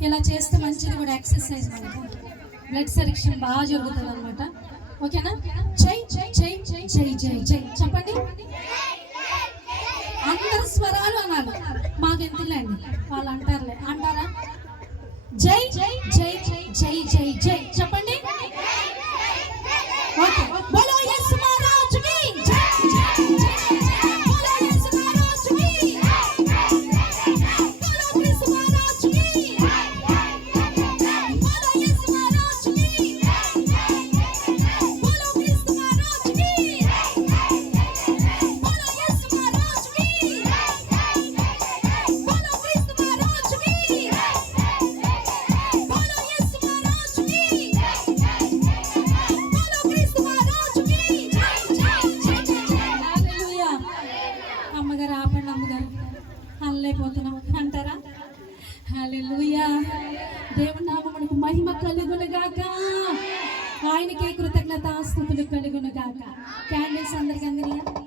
ఇలా చేస్తే మంచిది కూడా ఎక్సర్సైజ్ మనకు బ్లడ్ సర్క్యులేషన్ బాగా జరుగుతుంది అనమాట. ఓకేనా? జై జై జై జై జై జై జై చెప్పండి. అందరు స్వరాలు అనాలి. మాకు ఎంతలేండి వాళ్ళు అంటారులే. అంటారా? జై జై జై జై జై జై జై చెప్పండి. ఓకే. బోలో యేసు మహారాజుకి జై జై జై. బోలో యేసు మహారాజుకి. బోలో క్రీస్తు మహారాజుకి. బోలో యేసు మహారాజుకి. బోలో క్రీస్తు మహారాజుకి. బోలో యేసు మహారాజుకి. బోలో క్రీస్తు మహారాజుకి. బోలో యేసు మహారాజుకి. బోలో క్రీస్తు మహారాజుకి. జై జై జై జై. హల్లెలూయా. అమ్మగారు ఆపండి. అమ్మగారు అల్లైపోతున్నాం అంటారా? హల్లెలూయా. దేవుని నామమునకు మహిమ కలుగును గాక. ఆయనకే కృతజ్ఞతాస్తుతులు కలుగును గాక. క్యాండిల్స్ అందరికీ అందరియా.